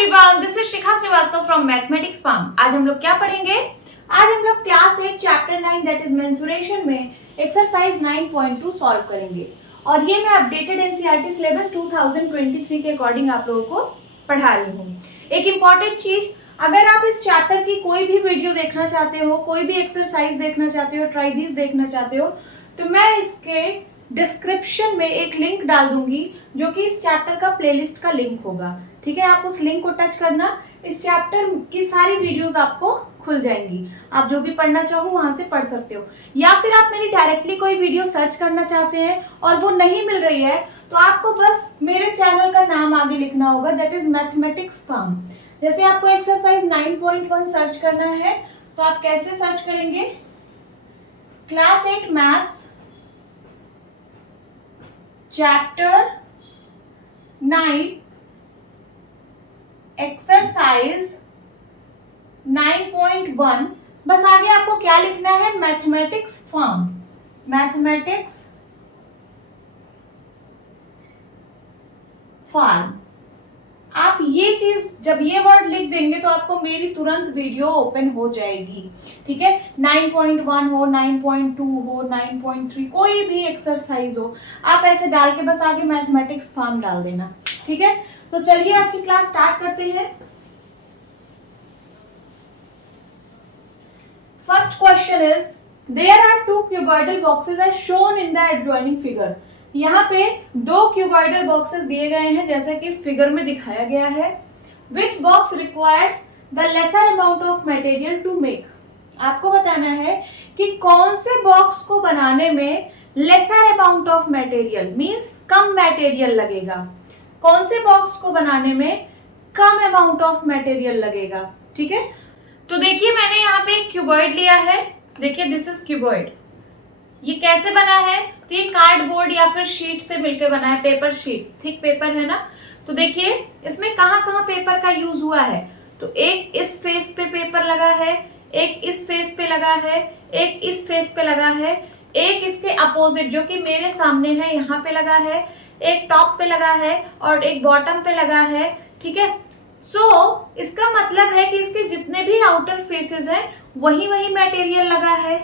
Everyone, this is Shikha Srivastava from Mathematics Farm. आज हम लोग क्या पढ़ेंगे? आज हम लोग class 8 chapter 9 that is mensuration में एक्सरसाइज 9.2 सॉल्व करेंगे। और ये मैं अपडेटेड एनसीईआरटी सिलेबस 2023 के अकॉर्डिंग आप लोगों को पढ़ा रही हूँ। एक इम्पॉर्टेंट चीज, अगर आप इस चैप्टर की कोई भी वीडियो देखना चाहते हो, कोई भी एक्सरसाइज देखना चाहते हो, ट्राई दिस देखना चाहते हो, तो मैं इसके डिस्क्रिप्शन में एक लिंक डाल दूंगी जो कि इस चैप्टर का प्लेलिस्ट का लिंक होगा। ठीक है, आप उस लिंक को टच करना, इस चैप्टर की सारी वीडियोस आपको खुल जाएंगी। आप जो भी पढ़ना चाहो वहां से पढ़ सकते हो, या फिर आप मेरी डायरेक्टली कोई वीडियो सर्च करना चाहते हैं और वो नहीं मिल रही है तो आपको बस मेरे चैनल का नाम आगे लिखना होगा, दैट इज मैथमेटिक्स फार्म। जैसे आपको एक्सरसाइज 9.1 सर्च करना है तो आप कैसे सर्च करेंगे? Class 8 maths chapter 9 exercise 9.1। बस आगे आपको क्या लिखना है? Mathematics Farm. Mathematics Farm. आप ये चीज जब ये वर्ड लिख देंगे तो आपको मेरी तुरंत वीडियो ओपन हो जाएगी। ठीक है, 9.1 हो, 9.2 हो, 9.3 कोई भी एक्सरसाइज हो, आप ऐसे डाल के बस आगे मैथमेटिक्स फार्म डाल देना। ठीक है, तो चलिए आज की क्लास स्टार्ट करते हैं। First question is there are two cuboidal boxes as shown in the adjoining figure. यहाँ पे दो क्यूबॉइडल बॉक्सेस दिए गए हैं जैसे कि इस फिगर में दिखाया गया है। Which box requires the lesser amount of material to make. आपको बताना है कि कौन से बॉक्स को बनाने में laser amount of material means come material लगेगा। कौन से बॉक्स को बनाने में कम अमाउंट ऑफ मटेरियल लगेगा। ठीक है, तो देखिए मैंने यहाँ पे एक क्यूबॉइड लिया है। देखिए दिस इज क्यूबॉइड। ये कैसे बना है? तो ये कार्डबोर्ड या फिर शीट से मिलकर बना है, पेपर शीट, थिक पेपर है ना। तो देखिए इसमें कहाँ कहाँ पेपर का यूज हुआ है। तो एक इस फेस पे पेपर लगा है, एक इस फेस पे लगा है, एक इस फेस पे लगा है, एक इसके अपोजिट जो कि मेरे सामने है यहाँ पे लगा है, एक टॉप पे लगा है और एक बॉटम पे लगा है। ठीक है, सो इसका मतलब है कि इसके जितने भी आउटर फेसेस हैं वही वही मटेरियल लगा है।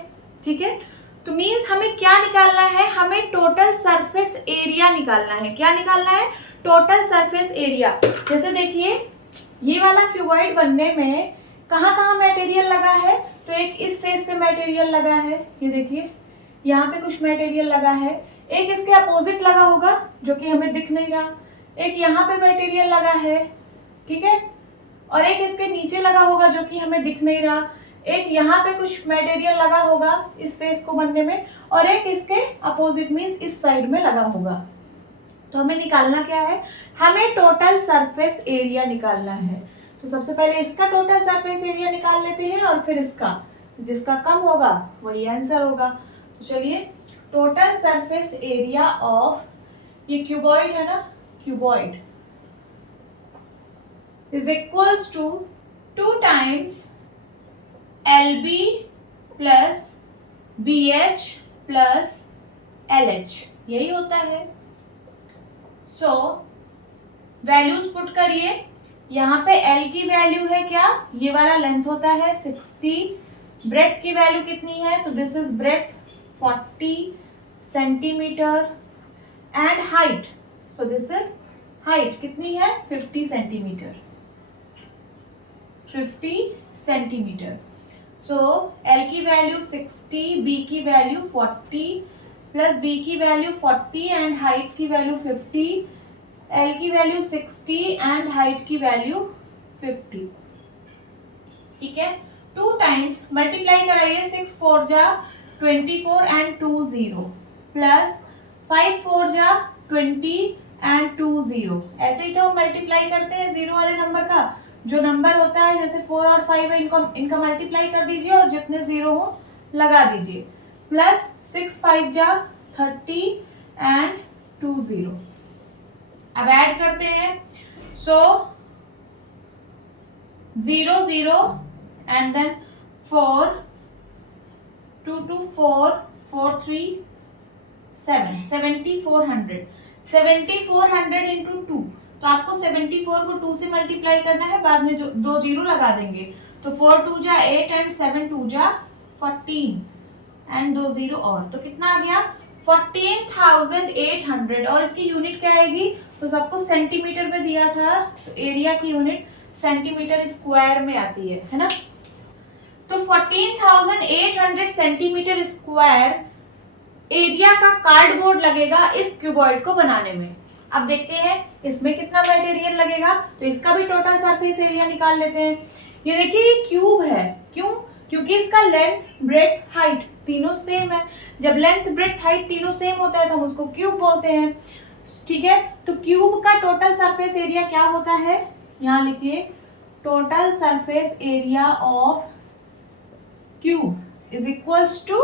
ठीक है, तो मीन्स हमें क्या निकालना है? हमें टोटल सरफेस एरिया निकालना है। क्या निकालना है? Total surface area. जैसे देखिए ये वाला क्यूबॉइड बनने में कहाँ कहाँ मटेरियल लगा है? तो एक इस फेस पे मटेरियल लगा है, ये देखिए यहाँ पे कुछ मटेरियल लगा है, एक इसके अपोजिट लगा होगा जो कि हमें दिख नहीं रहा, एक यहाँ पे मटेरियल लगा है, ठीक है, और एक इसके नीचे लगा होगा जो कि हमें दिख नहीं रहा, एक यहाँ पे कुछ मटेरियल लगा होगा इस फेस को बनने में, और एक इसके अपोजिट मींस इस साइड में लगा होगा। तो हमें निकालना क्या है? हमें टोटल सरफेस एरिया निकालना है। तो सबसे पहले इसका टोटल सरफेस एरिया निकाल लेते हैं और फिर इसका, जिसका कम होगा वही आंसर होगा। तो चलिए, टोटल सरफेस एरिया ऑफ ये क्यूबॉइड है ना, cuboid is equals to 2 times LB plus BH plus LH, यही होता है। सो वैल्यूज पुट करिए। यहाँ पे L की वैल्यू है क्या? ये वाला लेंथ होता है 60। ब्रेथ की वैल्यू कितनी है? तो this is breadth 40 centimetre and height, so this is height कितनी है? 50 सेंटीमीटर। 50 सेंटीमीटर। सो L की वैल्यू 60, B की वैल्यू 40 प्लस B की वैल्यू 40 एंड हाइट की वैल्यू 50, L की वैल्यू 60 एंड हाइट की वैल्यू 50। ठीक है, 2 टाइम्स मल्टीप्लाई कराइए, 6 4 जा 24 एंड 2 0 प्लस 5 4 जा 20 एंड 2 0। ऐसे ही तो मल्टीप्लाई करते हैं जीरो वाले नंबर का। जो नंबर होता है जैसे 4 और 5 है, इनका मल्टीप्लाई कर दीजिए और जितने जीरो हो लगा दीजिए, प्लस 6 5 जा 30 एंड 2 0। अब ऐड करते हैं। सो 0 0 एंड देन 4 2 2 4 4 3 7 7400 into 2 तो आपको 74 को 2 से मल्टीप्लाई करना है, बाद में जो 2 जीरो लगा देंगे, तो 4 2 जा 8 एंड 7 2 जा 14 एंड 2 जीरो और, तो कितना आ गया 14,800। और इसकी यूनिट क्या आएगी, तो सबको सेंटीमीटर में दिया था, तो एरिया की यूनिट सेंटीमीटर स्क्वायर में आती है ना। तो 14,800 सेंटीमीटर स्क्वायर एरिया का कार्डबोर्ड लगेगा इस क्यूबॉइड को बनाने में। अब देखते हैं इसमें कितना मटेरियल लगेगा, तो इसका भी टोटल सरफेस एरिया निकाल लेते हैं। ये देखिए ये क्यूब है, क्यों, क्योंकि इसका लेंथ ब्रेड्थ हाइट तीनों सेम है। जब लेंथ ब्रेड्थ हाइट तीनों सेम होता है तो हम उसको क्यूब बोलते हैं, ठीक है। तो क्यूब का टोटल सरफेस एरिया क्या होता है, यहाँ लिखिए total surface area of cube is equals to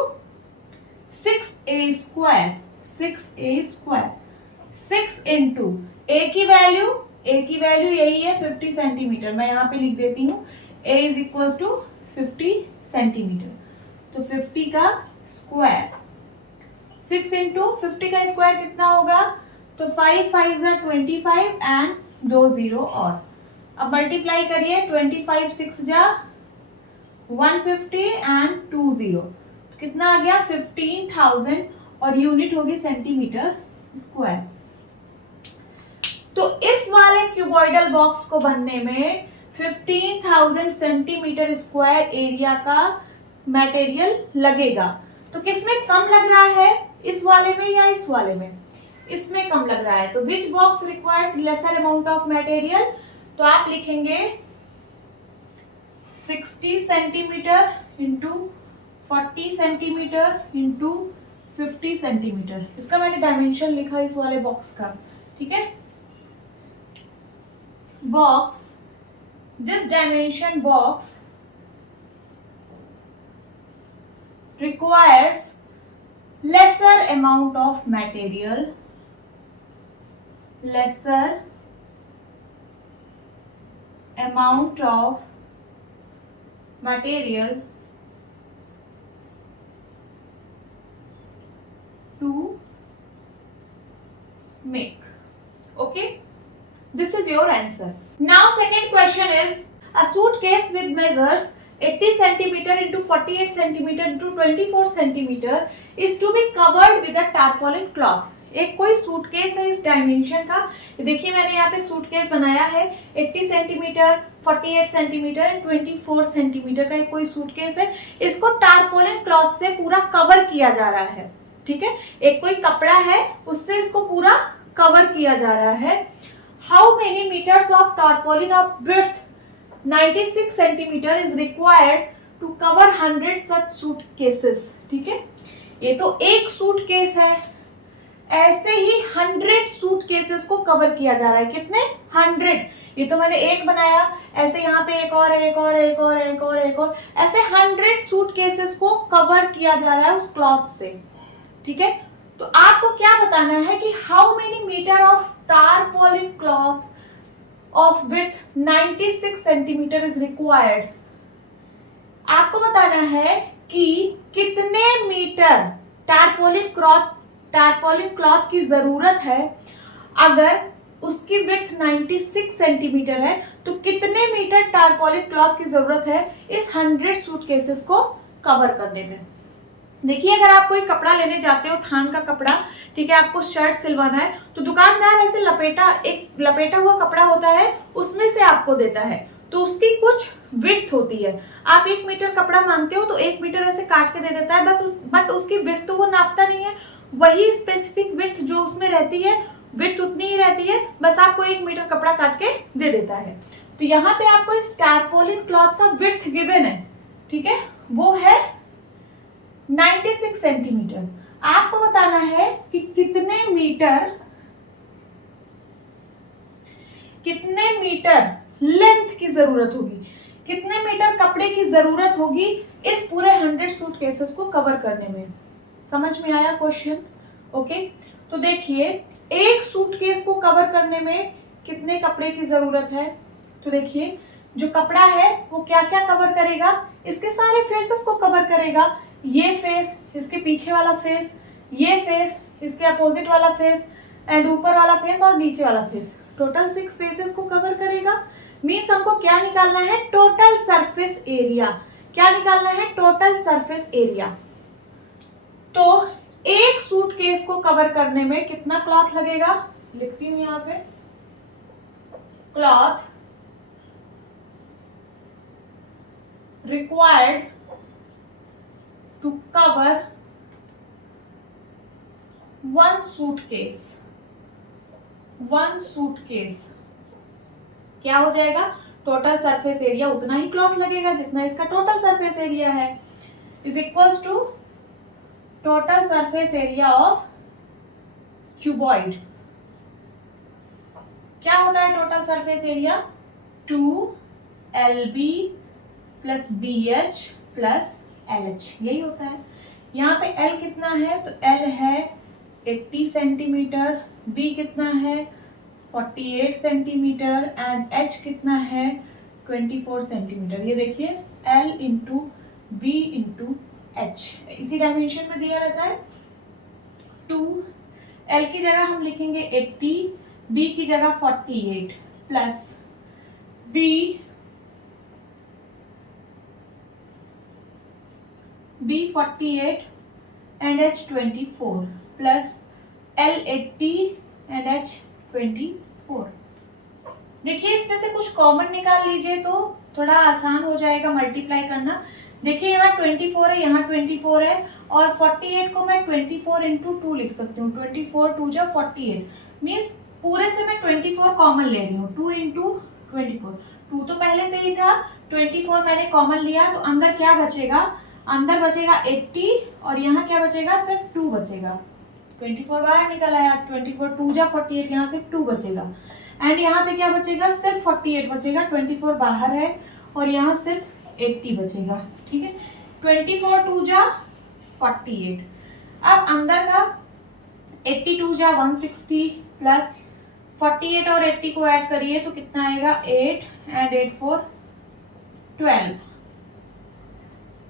6a square, 6a square, 6 into a की वैल्यू यही है 50 सेंटीमीटर, मैं यहाँ पे लिख देती हूँ a is equals to 50 centimetre, तो 50 का स्क्वायर, 6 इंटू 50 का स्क्वायर कितना होगा, तो 5 5 जा 25 एंड 2 जीरो और। अब मल्टीप्लाई करिए, 25 6 जा 150 एंड 2 जीरो, कितना आ गया 15,000 और यूनिट होगी सेंटीमीटर स्क्वायर। तो इस वाले क्यूबॉइडल बॉक्स को बनने में 15,000 सेंटीमीटर स्क्वायर एरिया का मटेरियल लगेगा। तो किसमें कम लग रहा है, इस वाले में या इस वाले में, इसमें कम लग रहा है। तो विच box requires laser amount of material, तो आप लिखेंगे 60 centimetre into 40 centimetre into 50 centimetre. इसका मैंने डायमेंशन लिखा इस वाले बॉक्स का, ठीक है। Box, this dimension box requires lesser amount of material, lesser amount of material to make. Okay, this is your answer. Now second question is a suitcase with measures 80 centimeter into 48 centimeter into 24 centimeter is to be covered with a tarpaulin cloth. एक कोई suitcase है इस dimension का, देखिए मैंने यहाँ पे suitcase बनाया है 80 सेंटीमीटर 48 सेंटीमीटर एंड 24 सेंटीमीटर का एक कोई सूटकेस है, इसको टारपोलिन क्लॉथ से पूरा कवर किया जा रहा है, ठीक है। एक कोई कपड़ा है उससे इसको पूरा कवर किया जा रहा है। How many metres of tarpaulin of breadth 96 centimetre is required to cover 100 such suitcases, ठीक है। ये तो एक सूटकेस है, ऐसे ही 100 सूटकेसेस को कवर किया जा रहा है। कितने 100, ये तो मैंने एक बनाया, ऐसे यहाँ पे एक और एक और एक और एक और एक और, ऐसे 100 सूटकेसेस को कवर किया जा रहा है उस क्लॉथ से, ठीक है। तो आपको क्या बताना है कि how many metre of tarpaulin cloth of width 96 centimetre is required. आपको बताना है कि कितने मीटर टारपोलिन क्लॉथ की जरूरत है। अगर उसकी विड्थ 96 सेंटीमीटर है तो कितने मीटर टारपोलिन क्लॉथ की जरूरत है इस 100 सूटकेसेस को कवर करने में। देखिए अगर आप कोई कपड़ा लेने जाते हो, थान का कपड़ा, ठीक है, आपको शर्ट सिलवाना है तो दुकानदार ऐसे लपेटा हुआ कपड़ा होता है उसमें से आपको देता है, तो उसकी कुछ विड्थ होती है। आप 1 मीटर कपड़ा मांगते हो तो 1 मीटर ऐसे काट के दे देता है बस, बट उसकी विड्थ तो वो नापता नहीं है, वही स्पेसिफिक विड्थ जो उसमें रहती है विड्थ उतनी ही रहती है, बस आपको 1 मीटर कपड़ा काट के दे देता है। तो यहाँ पे आपको इस टारपोलिन क्लॉथ का विड्थ गिवन है, ठीक है, वो है 96 सेंटीमीटर। आपको बताना है कि कितने मीटर लेंथ की जरूरत होगी, कितने मीटर कपड़े की जरूरत होगी इस पूरे 100 सूटकेसेस को कवर करने में। समझ में आया क्वेश्चन? ओके, तो देखिए एक सूटकेस को कवर करने में कितने कपड़े की जरूरत है। तो देखिए जो कपड़ा है वो क्या क्या कवर करेगा, इसके सारे फेसेस को कवर करेगा, ये फेस, इसके पीछे वाला फेस, ये फेस, इसके अपोजिट वाला फेस एंड ऊपर वाला फेस और नीचे वाला फेस। टोटल 6 फेसेस को कवर करेगा। मीन्स हमको क्या निकालना है, टोटल सरफेस एरिया। क्या निकालना है, टोटल सरफेस एरिया। तो एक सूटकेस को कवर करने में कितना क्लॉथ लगेगा, लिखती हूं यहां पे, cloth required to cover one suitcase. क्या हो जाएगा, टोटल सरफेस एरिया उतना ही क्लॉथ लगेगा जितना इसका टोटल सरफेस एरिया है, is equals to total surface area of cuboid. क्या होता है total surface area, 2LB plus BH plus LH, यही होता है। यहाँ पे L कितना है, तो L है 80 सेंटीमीटर, B कितना है 48 सेंटीमीटर एंड H कितना है 24 सेंटीमीटर। ये देखिए L into B into H इसी डायमेंशन में दिया रहता है। 2L की जगह हम लिखेंगे 80, B की जगह 48 plus B 48 and H 24 plus L 80 and H 24। देखिए इसमें से कुछ कॉमन निकाल लीजिए तो थोड़ा आसान हो जाएगा मल्टीप्लाई करना। देखिए यहाँ 24 है, यहाँ 24 है और 48 को मैं 24 इंटू 2 लिख सकती हूँ। 24 2 जा 48 मीन्स पूरे से मैं 24 कॉमन ले रही हूँ। 2 इंटू 24, 2 तो पहले से ही था, 24 मैंने कॉमन लिया तो अंदर क्या बचेगा, अंदर बचेगा 80 और यहाँ क्या बचेगा, सिर्फ 2 बचेगा। 24 बाहर निकल आया, 24 2 जा 48, यहाँ सिर्फ 2 बचेगा एंड यहाँ पे क्या बचेगा, सिर्फ 48 बचेगा। 24 बाहर है और यहाँ सिर्फ 80 बचेगा। ठीक है, 24 2 जा 48। अब अंदर का 82 जा 160 प्लस 48 और 80 को ऐड करिए तो कितना आएगा, 8 एंड 8 4 12।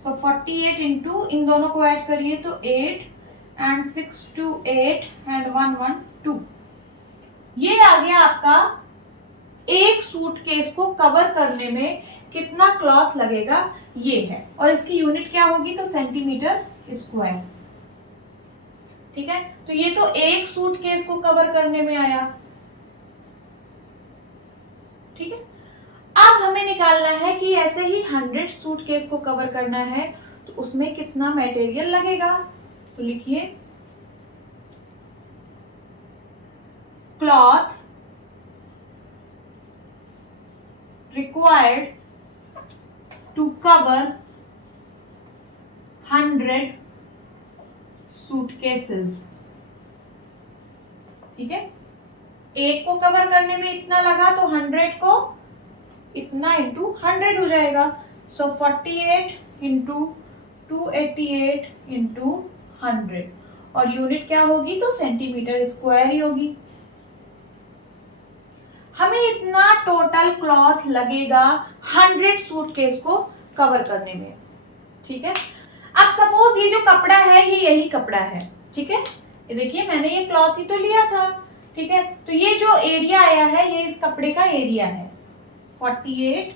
सो 48 इंटू इन दोनों को ऐड करिए तो 8 एंड 6 2 8 एंड 1 1 2। ये आ गया आपका एक सूटकेस को कवर करने में कितना क्लॉथ लगेगा, ये है। और इसकी यूनिट क्या होगी, तो सेंटीमीटर स्क्वायर। ठीक है, तो ये तो एक सूटकेस को कवर करने में आया। ठीक है, अब हमें निकालना है कि ऐसे ही 100 सूटकेस को कवर करना है तो उसमें कितना मटेरियल लगेगा। तो लिखिए cloth required to cover 100 suitcases. ठीक है, एक को कवर करने में इतना लगा तो 100 को इतना इंटू 100 हो जाएगा। सो 48 इंटू 288 इंटू 100 और यूनिट क्या होगी, तो सेंटीमीटर स्क्वायर ही होगी। हमें इतना टोटल क्लॉथ लगेगा 100 सूटकेस को कवर करने में। ठीक है, अब सपोज ये जो कपड़ा है ये यही कपड़ा है। ठीक है, ये देखिए मैंने ये क्लॉथ ही तो लिया था। ठीक है, तो ये जो एरिया आया है ये इस कपड़े का एरिया है 48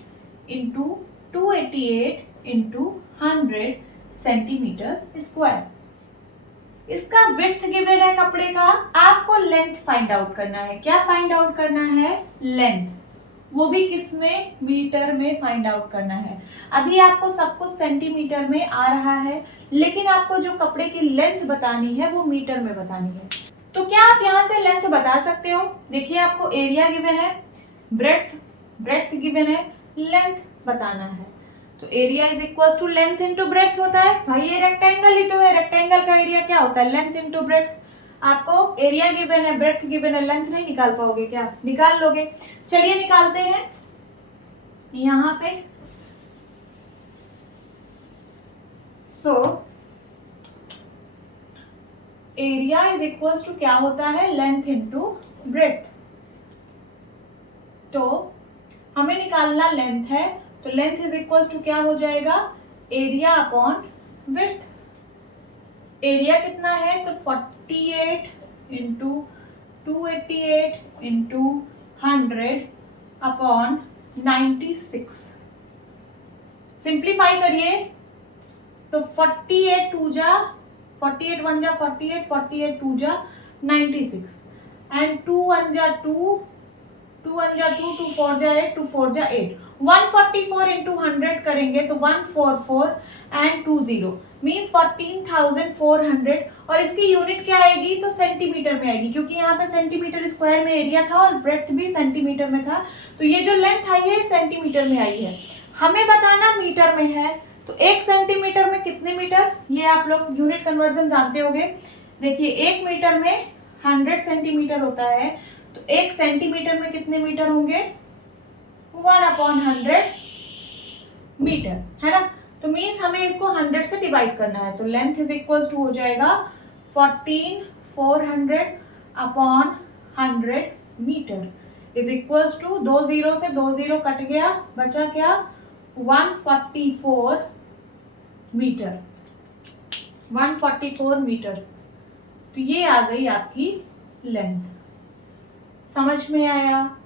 इंटू 288 इंटू 100 सेंटीमीटर स्क्वायर। इसका विड्थ गिवन है कपड़े का, आपको लेंथ फाइंड आउट करना है। क्या फाइंड आउट करना है, लेंथ, वो भी किसमें, मीटर में फाइंड आउट करना है। अभी आपको सब कुछ सेंटीमीटर में आ रहा है लेकिन आपको जो कपड़े की लेंथ बतानी है वो मीटर में बतानी है। तो क्या आप यहाँ से लेंथ बता सकते हो, देखिए आपको एरिया गिवन है, ब्रेड्थ गिवन है, लेंथ बताना है। तो area is equal to length into breadth होता है। भाई ये रेक्टेंगल ही तो है, रेक्टेंगल का एरिया क्या होता है, लेंथ इंटू ब्रेड्थ। आपको एरिया गिवन है, ब्रेड्थ गिवन है, लेंथ नहीं निकाल पाओगे क्या, निकाल लोगे। चलिए निकालते हैं यहां पे। So area is equal to क्या होता है, लेंथ इंटू ब्रेड्थ। तो हमें निकालना लेंथ है तो लेंथ इज इक्वल टू क्या हो जाएगा, एरिया अपॉन विड्थ। एरिया कितना है तो 48 इंटू 288 इंटू 100/96। सिंप्लीफाई करिए तो 48 2 जा 48 1 जा 48, 48 2 जा 96 एंड 2 1 जा 2, 2 1 जा 2, 2 4 जा 8, 2 4 जा 8। 144 इंटू 100 करेंगे तो 144 एंड 2 0 मीन्स 14,400। और इसकी यूनिट क्या आएगी तो सेंटीमीटर में आएगी, क्योंकि यहाँ पे सेंटीमीटर स्क्वायर में एरिया था और ब्रेड्थ भी सेंटीमीटर में था, तो ये जो लेंथ आई है सेंटीमीटर में आई है। हमें बताना मीटर में है, तो 1 सेंटीमीटर में कितने मीटर, ये आप लोग यूनिट कन्वर्जन जानते होंगे। देखिए 1 मीटर में 100 सेंटीमीटर होता है, तो 1 सेंटीमीटर में कितने मीटर होंगे 1/100 मीटर, है ना। तो मीन्स हमें इसको 100 से डिवाइड करना है, तो लेंथ इज इक्वल्स टू हो जाएगा 14,400/100 मीटर इज इक्वल्स टू 2 0 से 2 0 कट गया, बचा क्या 144 मीटर, 144 मीटर। तो ये आ गई आपकी लेंथ। समझ में आया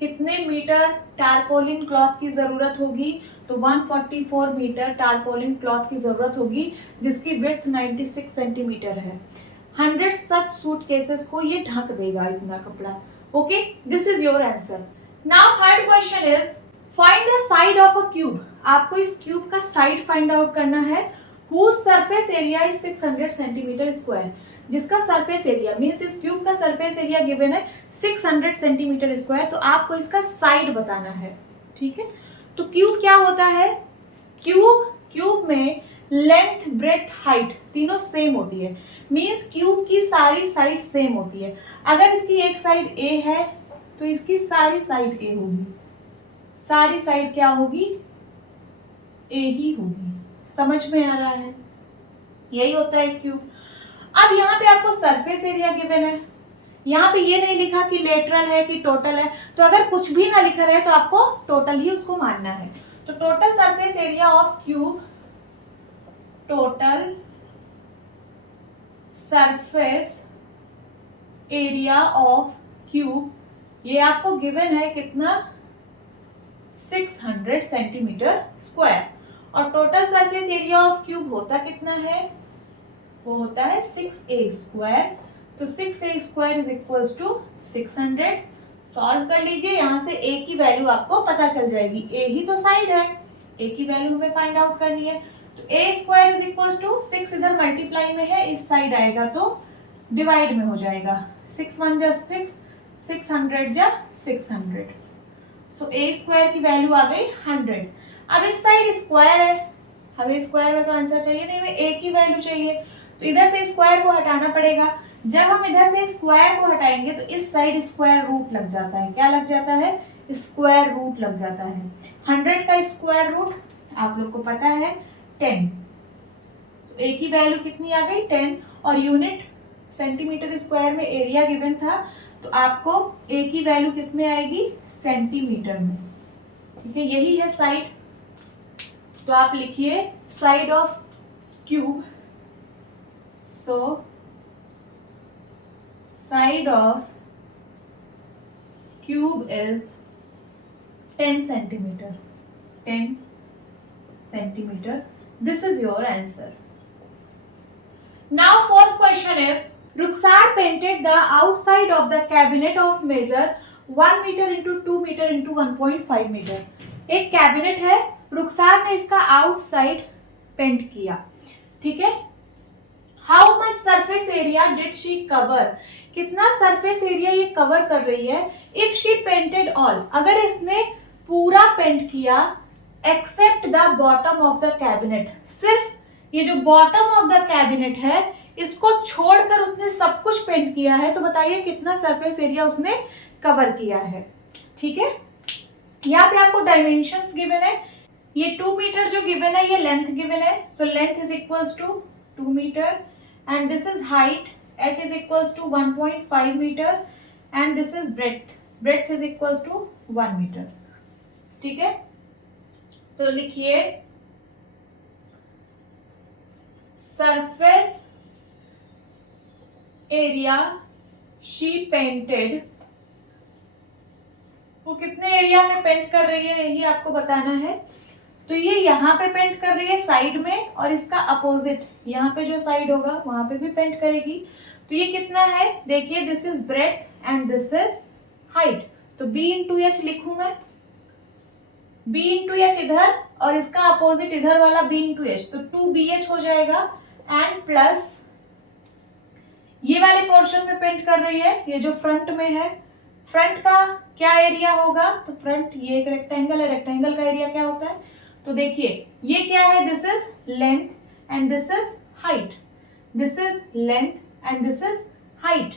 कितने मीटर टारपोलिन क्लॉथ की जरूरत होगी, तो 144 मीटर टारपोलिन क्लॉथ की जरूरत होगी, जिसकी विड्थ 96 सेंटीमीटर है। 100 सच सूट केसेस को ये ढक देगा इतना कपड़ा। Okay, this is your answer. Now third question is find the side of a cube. आपको इस क्यूब का साइड फाइंड आउट करना है। Whose surface area is 600 centimetre square, जिसका सरफेस एरिया मीन्स इस क्यूब का सरफेस एरिया गिवन है 600 centimetre square, तो आपको इसका साइड बताना है। ठीक है, तो क्यूब क्या होता है, क्यूब में लेंथ ब्रेड्थ हाइट तीनों सेम होती है, मीन्स क्यूब की सारी साइड सेम होती है। अगर इसकी एक साइड ए है तो इसकी सारी साइड ए होगी, सारी साइड क्या होगी ए ही होगी। समझ में आ रहा है, यही होता है क्यूब। अब यहाँ पे आपको सरफेस एरिया गिवन है, यहाँ पे ये नहीं लिखा कि लेटरल है कि टोटल है, तो अगर कुछ भी ना लिखा रहे तो आपको टोटल ही उसको मानना है। तो total surface area of cube, total surface area of cube, ये आपको गिवन है कितना 600 सेंटीमीटर स्क्वायर। और total surface area of cube होता कितना है, वो होता है 6a स्क्वायर। तो 6a square is equals to 600। Solve कर लीजिए, यहाँ से a की वैल्यू आपको पता चल जाएगी, a ही तो साइड है, a की वैल्यू हमें फाइंड आउट करनी है। तो a square is equals to 6 इधर मल्टीप्लाई में है, इस साइड आएगा तो डिवाइड में हो जाएगा, 6 1 जा 6, 600 जा 600। सो a स्क्वायर की वैल्यू आ गई 100। अब इस साइड स्क्वायर है, हमें स्क्वायर में तो आंसर चाहिए नहीं, हमें a की वैल्यू चाहिए, तो इधर से स्क्वायर को हटाना पड़ेगा। जब हम इधर से स्क्वायर को हटाएंगे तो इस साइड स्क्वायर रूट लग जाता है, क्या लग जाता है स्क्वायर रूट लग जाता है। 100 का स्क्वायर रूट आप लोग को पता है 10, तो a की वैल्यू कितनी आ गई 10, और यूनिट सेंटीमीटर स्क्वायर में एरिया गिवन था, तो आपको a की वैल्यू किस में आएगी सेंटीमीटर में। ठीक है, यही है साइड। तो आप लिखिए side of cube, so side of cube is 10 centimeter, 10 centimeter. This is your answer. Now fourth question is Ruksar painted the outside of the cabinet of measure 1 meter into 2 meter into 1.5 meter. एक cabinet है, रुखसार ने इसका outside paint किया। ठीक है, how much surface area did she cover, कितना surface area ये cover कर रही है। इफ शी पेंटेड ऑल, अगर इसने पूरा पेंट किया, except the bottom of the cabinet, सिर्फ ये जो बॉटम ऑफ द कैबिनेट है इसको छोड़कर उसने सब कुछ पेंट किया है, तो बताइए कितना सरफेस एरिया उसने कवर किया है। ठीक है, यहाँ पे आपको डायमेंशंस गिवन है, ये 2 मीटर जो गिवन है ये लेंथ गिवन है, so length is equals to 2 metre and this is height, h is equals to 1.5 meter and this is breadth is equals to 1 meter. ठीक है, तो लिखिए surface area she painted वो कितने एरिया में पेंट कर रही है यही आपको बताना है। तो ये यहाँ पे पेंट कर रही है साइड में, और इसका अपोजिट यहाँ पे जो साइड होगा वहां पे भी पेंट करेगी। तो ये कितना है देखिए, this is breadth and this is height. तो b इंटू एच लिखूं मैं, b इंटू एच इधर और इसका अपोजिट इधर वाला b इंटू एच, तो 2bh हो जाएगा। एंड प्लस ये वाले पोर्शन में पेंट कर रही है, ये जो फ्रंट में है, फ्रंट का क्या एरिया होगा, तो फ्रंट ये एक रेक्टेंगल है, रेक्टेंगल का एरिया क्या होता है, तो देखिए ये क्या है, this is length and this is height, this is length and this is height.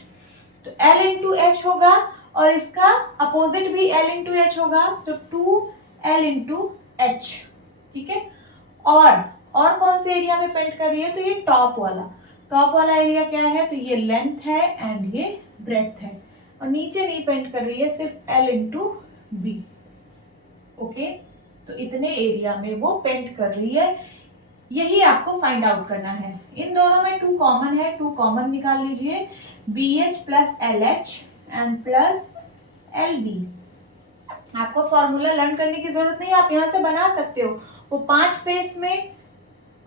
तो L इंटू एच होगा और इसका अपोजिट भी L इंटू एच होगा, तो 2L इंटू एच। ठीक है, और कौन से एरिया में पेंट कर रही है, तो ये टॉप वाला एरिया क्या है, तो ये लेंथ है एंड ये ब्रेड्थ है, और नीचे नहीं पेंट कर रही है, सिर्फ L इंटू बी। ओके, तो इतने एरिया में वो पेंट कर रही है, यही आपको फाइंड आउट करना है। इन दोनों में 2 कॉमन है, 2 कॉमन निकाल लीजिए, BH plus LH and plus LB। आपको फॉर्मूला लर्न करने की जरूरत नहीं, आप यहाँ से बना सकते हो। वो 5 फेस में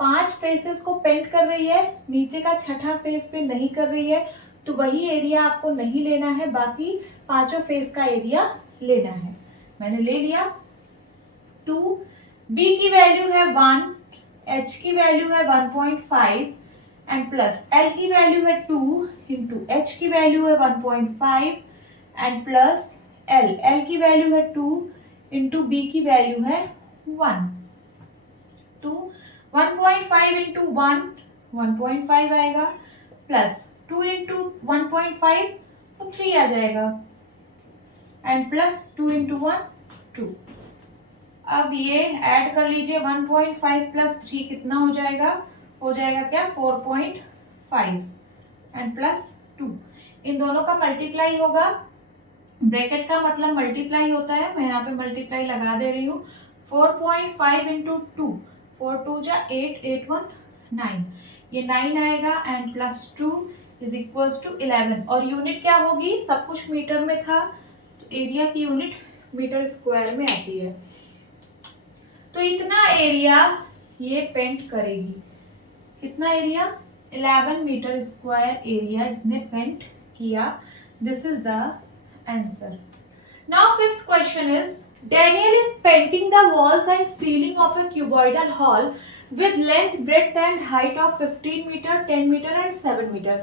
5 फेसेस को पेंट कर रही है, नीचे का छठा फेस पे नहीं कर रही है, तो वही एरिया आपको नहीं लेना है, बाकी पांचों फेस का एरिया लेना है। मैंने ले लिया। 2, B की वैल्यू है 1, H की वैल्यू है 1.5 एंड प्लस L की वैल्यू है 2 इंटू H की वैल्यू है 1.5 एंड प्लस L की वैल्यू है 2 इंटू B की वैल्यू है 1। तो 1.5 इंटू 1.5 आएगा, प्लस 2 इंटू 1.5 तो 3 आ जाएगा, एंड प्लस 2 इंटू 1 2। अब ये ऐड कर लीजिए, 1.5 प्लस 3 कितना हो जाएगा क्या, 4.5 एंड प्लस 2। इन दोनों का मल्टीप्लाई होगा, ब्रैकेट का मतलब मल्टीप्लाई होता है, मैं यहाँ पे मल्टीप्लाई लगा दे रही हूँ। 4.5 इंटू 2, 4 2 जा 8, 8 1 9, ये 9 आएगा and plus 2 is equals to 11। और यूनिट क्या होगी, सब कुछ मीटर में था, तो एरिया की यूनिट मीटर स्क्वायर में आती है। तो इतना एरिया ये पेंट करेगी, कितना एरिया, 11 मीटर स्क्वायर एरिया इसने पेंट किया। This is the answer. Now fifth question is, Daniel is painting the walls and ceiling of a cuboidal hall with length, breadth and height of 15 meter, 10 meter and 7 meter।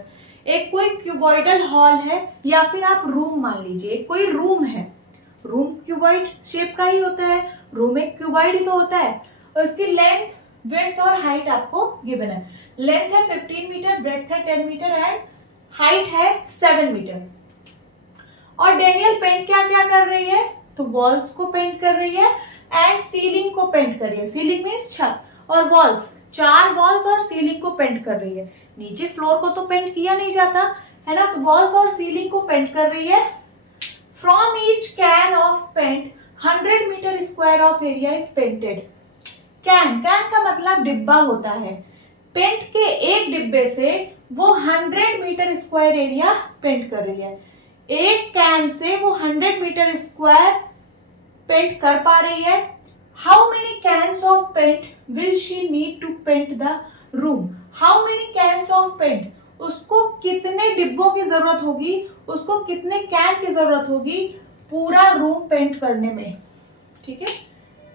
एक कोई cuboidal hall है, या फिर आप room मान लीजिए, कोई room है, रूम क्यूबॉइड शेप का ही होता है, रूम एक क्यूबॉइड ही तो होता है, और इसकी लेंथ, विड्थ और हाइट आपको गिवन है। लेंथ है 15 मीटर, ब्रेड्थ है 10 मीटर एंड हाइट है 7 मीटर। और डेनियल पेंट क्या क्या कर रही है, तो वॉल्स को पेंट कर रही है एंड सीलिंग को पेंट कर रही है। सीलिंग मीन्स छत, और वॉल्स, 4 वॉल्स और सीलिंग को पेंट कर रही है। नीचे फ्लोर को तो पेंट किया नहीं जाता है ना, तो वॉल्स और सीलिंग को पेंट कर रही है। From each can of paint 100 metre square of area is painted. Can का मतलब डिब्बा होता है, पेंट के एक डिब्बे से वो 100 मीटर स्क्वायर एरिया पेंट कर रही है। एक कैन से वो 100 मीटर स्क्वायर पेंट कर पा रही है। How many cans of paint will she need to paint the room. How many cans of paint, उसको कितने डिब्बों की जरूरत होगी, उसको कितने कैन की जरूरत होगी पूरा रूम पेंट करने में। ठीक है,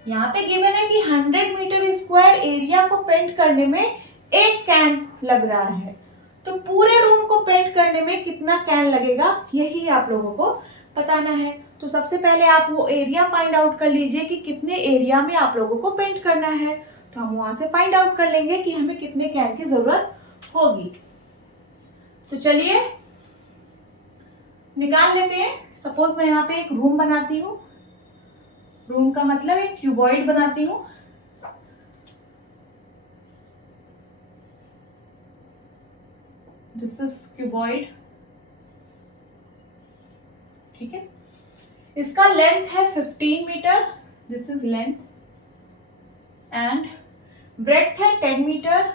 यहाँ पे गिवन है कि 100 मीटर स्क्वायर एरिया को पेंट करने में एक कैन लग रहा है, तो पूरे रूम को पेंट करने में कितना कैन लगेगा, यही आप लोगों को बताना है। तो सबसे पहले आप वो एरिया फाइंड आउट कर लीजिए कि कितने एरिया में आप लोगों को पेंट करना है, तो हम वहां से फाइंड आउट कर लेंगे कि हमें कितने कैन की जरूरत होगी। तो चलिए निकाल लेते हैं। सपोज मैं यहाँ पे एक रूम बनाती हूँ, रूम का मतलब एक क्यूबॉइड बनाती हूँ। दिस इज क्यूबॉइड, ठीक है। इसका लेंथ है 15 metre, this is length, and breadth है 10 मीटर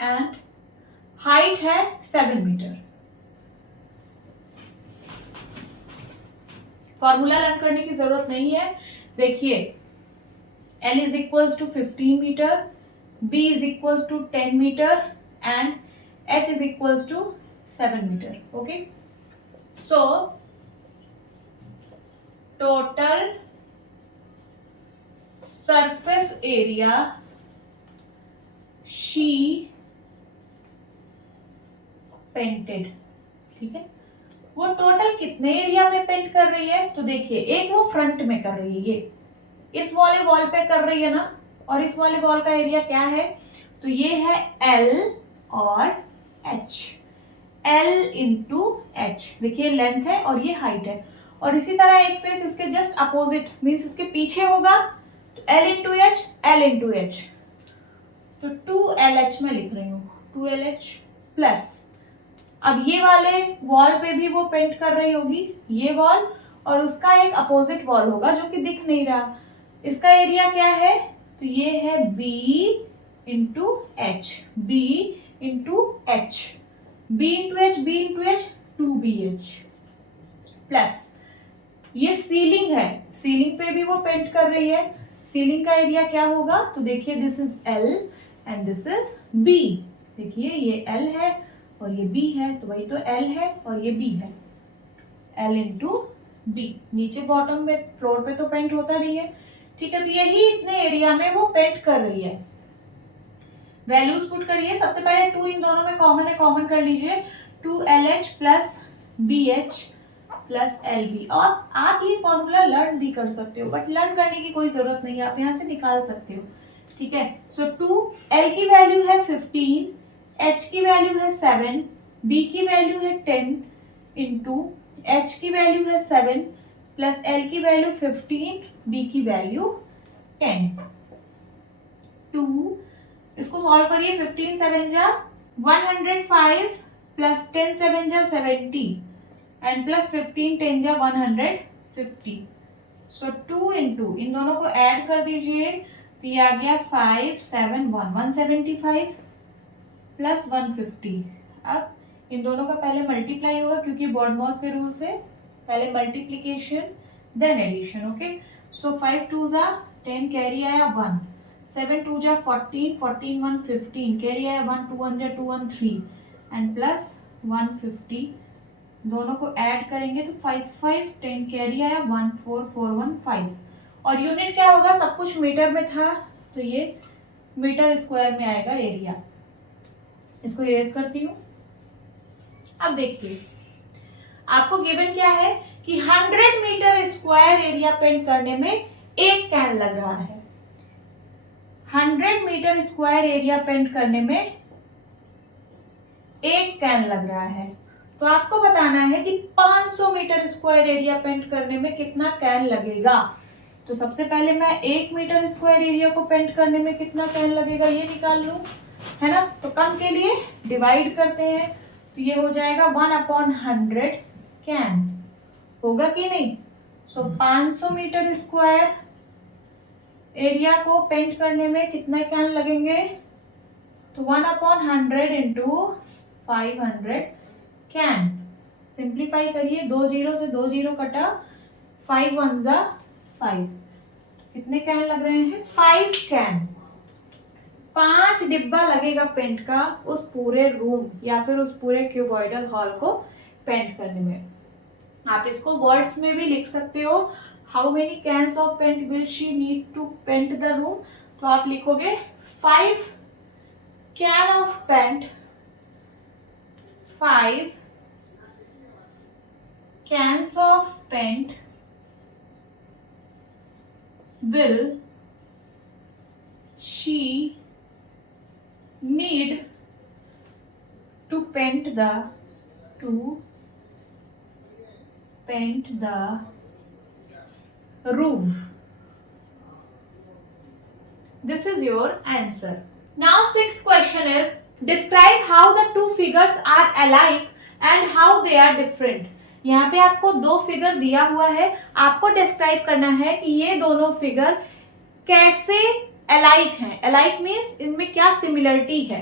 एंड हाइट है 7 मीटर। फॉर्मूला लर्न करने की जरूरत नहीं है। देखिए L is equals to 15 metre, B is equals to 10 metre and H is equals to 7 metre. Okay, so total surface area she painted, ठीक है, वो टोटल कितने एरिया में पेंट कर रही है? तो देखिए एक वो फ्रंट में कर रही है, ये इस वाले वॉल पे कर रही है ना, और इस वाले वॉल का एरिया क्या है? तो ये है L और H, L इंटू एच, देखिए लेंथ है और ये हाइट है। और इसी तरह एक फेस इसके जस्ट अपोजिट मीन्स इसके पीछे होगा, तो L into H, L into H, तो 2LH में लिख रही हूँ, 2LH प्लस, अब ये वाले वॉल पे भी वो पेंट कर रही होगी, ये वॉल, और उसका एक अपोजिट वॉल होगा जो कि दिख नहीं रहा, इसका एरिया क्या है? तो ये है B into H, B into H, B into H, B into H, 2BH plus ये सीलिंग है, सीलिंग पे भी वो पेंट कर रही है, सीलिंग का एरिया क्या होगा? तो देखिए this is L and this is B, देखिए ये L है और ये B है, तो वही तो L है और ये B है, L इंटू B। नीचे बॉटम में फ्लोर पे तो पेंट होता नहीं है, ठीक है, तो यही इतने एरिया में वो पेंट कर रही है। वैल्यूज पुट करिए, सबसे पहले 2 इन दोनों में कॉमन है, कॉमन कर लीजिए, 2LH plus BH plus LB। और आप ये फॉर्मूला लर्न भी कर सकते हो, बट लर्न करने की कोई जरूरत नहीं है, आप यहाँ से निकाल सकते हो, ठीक है। सो 2L की वैल्यू है 15, H की वैल्यू है 7, B की वैल्यू है 10 इंटू H की वैल्यू है 7 प्लस L की वैल्यू 15, B की वैल्यू 10। 2 इसको सॉल्व करिए, 15 7 जा 105 प्लस 10 7 जा 70 एंड प्लस 15 10 जा 150। सो 2 इंटू इन दोनों को ऐड कर दीजिए, तो ये आ गया 5 7 1 175 प्लस 150। अब इन दोनों का पहले मल्टीप्लाई होगा क्योंकि बॉडमॉस के रूल से पहले मल्टीप्लीकेशन देन एडिशन। ओके, सो 5 2 जा 10, कैरी आया 1, 7 2 जा 14, 14 1 15, कैरी आया 1, 2 1 जा 2 1 3 एंड प्लस 150। दोनों को ऐड करेंगे तो 5 5 10, कैरी आया 1 4 4 1 5। और यूनिट क्या होगा? सब कुछ मीटर में था, तो ये मीटर स्क्वायर में आएगा एरिया। इसको इरेज करती हूँ। अब देखिए आपको गिवन क्या है कि 100 मीटर स्क्वायर एरिया पेंट करने में 1 कैन लग रहा है। 100 मीटर स्क्वायर एरिया पेंट करने में 1 कैन लग रहा है, तो आपको बताना है कि 500 मीटर स्क्वायर एरिया पेंट करने में कितना कैन लगेगा। तो सबसे पहले मैं 1 मीटर स्क्वायर एरिया को पेंट करने में कितना कैन लगेगा ये निकाल लूं, है ना। तो कम के लिए डिवाइड करते हैं, तो ये हो जाएगा 1/100 कैन, होगा कि नहीं। सो 500 मीटर स्क्वायर एरिया को पेंट करने में कितने कैन लगेंगे? तो 1/100 इंटू 500 कैन। सिंप्लीफाई करिए, 2 0 से 2 0 कटा, 5 1 जा 5, कितने कैन लग रहे हैं? 5 कैन। 5 डिब्बा लगेगा पेंट का उस पूरे रूम या फिर उस पूरे क्यूबॉइडल हॉल को पेंट करने में। आप इसको वर्ड्स में भी लिख सकते हो, how many cans of paint will she need to paint the room. तो आप लिखोगे 5 can of paint, 5 cans of paint will she need to paint the room. This is your answer. Now sixth question is, describe how the two figures are alike and how they are different. यहाँ पे आपको 2 figure दिया हुआ है, आपको describe करना है कि ये दोनों फिगर कैसे अलाइक हैं। अलाइक मीन्स इनमें क्या सिमिलरिटी है,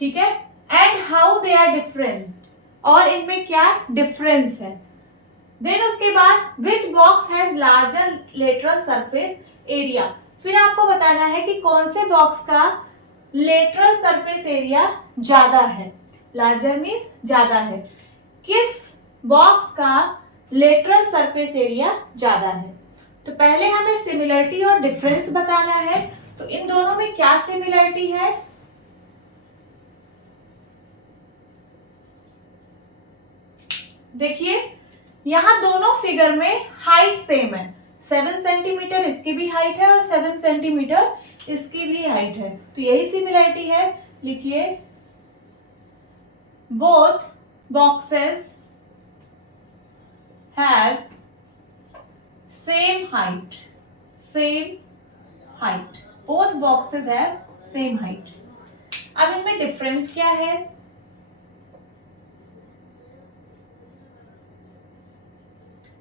ठीक है, and how they are different, और इनमें क्या डिफरेंस है। देन उसके बाद which box has larger lateral surface area, फिर आपको बताना है कि कौन से बॉक्स का लेटरल सरफेस एरिया ज्यादा है, लार्जर मीन्स ज्यादा है, किस बॉक्स का लेटरल सरफेस एरिया ज्यादा है। तो पहले हमें सिमिलरिटी और डिफरेंस बताना है, तो इन दोनों में क्या सिमिलरिटी है, देखिए यहां दोनों फिगर में हाइट सेम है, 7 सेंटीमीटर इसकी भी हाइट है और 7 सेंटीमीटर इसकी भी हाइट है, तो यही सिमिलरिटी है। लिखिए both boxes have same height, same height, both boxes have same height. अब इनमें डिफरेंस क्या है,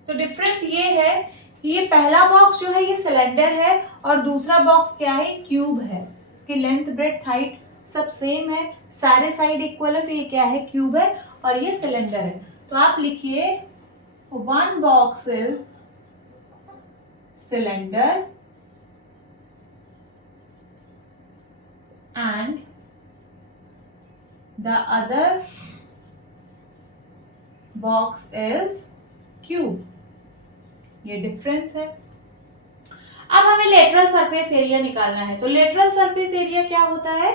तो डिफरेंस ये है, ये पहला बॉक्स जो है ये सिलेंडर है और दूसरा बॉक्स क्या है, क्यूब है, इसकी लेंथ ब्रेड्थ हाइट सब सेम है, सारे साइड इक्वल है, तो ये क्या है, क्यूब है और ये सिलेंडर है। तो आप लिखिए one box is cylinder and the other box is cube, ये डिफरेंस है। अब हमें लेटरल सरफेस एरिया निकालना है, तो लेटरल सरफेस एरिया क्या होता है,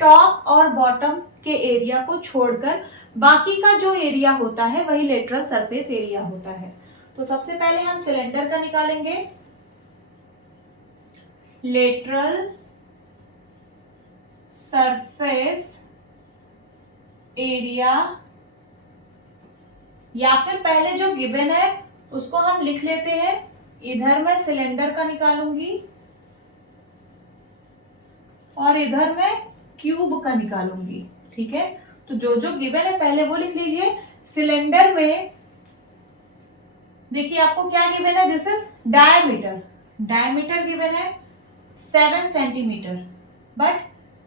टॉप और बॉटम के एरिया को छोड़कर बाकी का जो एरिया होता है वही लेटरल सरफेस एरिया होता है। तो सबसे पहले हम सिलेंडर का निकालेंगे, लेटरल सरफेस एरिया, या फिर पहले जो गिवन है उसको हम लिख लेते हैं, इधर मैं सिलेंडर का निकालूंगी और इधर मैं क्यूब का निकालूंगी, ठीक है। तो जो जो गिवन है पहले वो लिख लीजिए। सिलेंडर में देखिए आपको क्या गिवन है, this is diameter, diameter given है 7 सेंटीमीटर, बट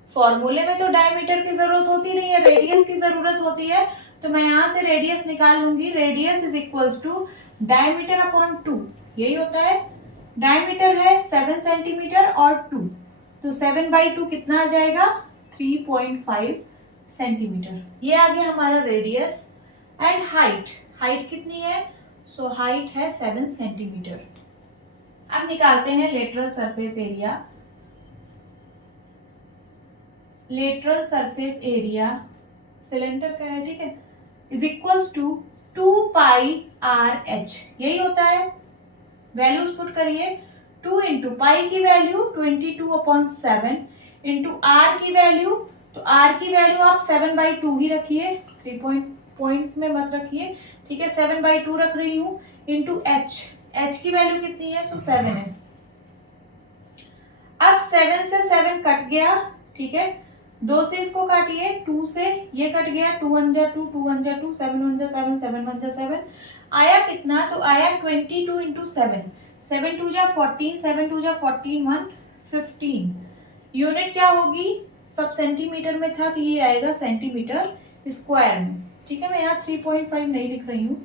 फॉर्मूले में तो डायमीटर की जरूरत होती नहीं है, रेडियस की जरूरत होती है, तो मैं यहां से रेडियस निकाल लूंगी, radius is equals to diameter upon 2, यही होता है, डायमीटर है 7 सेंटीमीटर और 2, तो 7/2 कितना आ जाएगा, 3.5 सेंटीमीटर, ये आ गया हमारा रेडियस। एंड हाइट, हाइट कितनी है, सो हाइट है 7 सेंटीमीटर। अब निकालते हैं lateral surface area, lateral surface area cylinder का है, ठीक है, इज इक्वल्स टू 2πRH, यही होता है, वैल्यूज पुट करिए, 2 इंटू पाई की वैल्यू 22/7 इंटू आर की वैल्यू, तो आर की वैल्यू आप 7/2 ही रखिए, 3 पॉइंट्स में मत रखिए, ठीक है, 7/2 रख रही हूं, इंटू एच, एच की वैल्यू कितनी है, सो 7 है। अब 7 से 7 कट गया, ठीक है, 2 से इसको काटिए, 2 से ये कट गया, 2 1 जा 2, 2 1 जा 2, 7 1 जा 7, 7 1 जा 7, आया कितना, तो आया 22 इंटू 7, 7 2 जा 14, 7 2 जा 14, 1 15, यूनिट क्या होगी, सब सेंटीमीटर में था तो ये आएगा सेंटीमीटर स्क्वायर में, ठीक है। मैं यहाँ 3.5 नहीं लिख रही हूँ,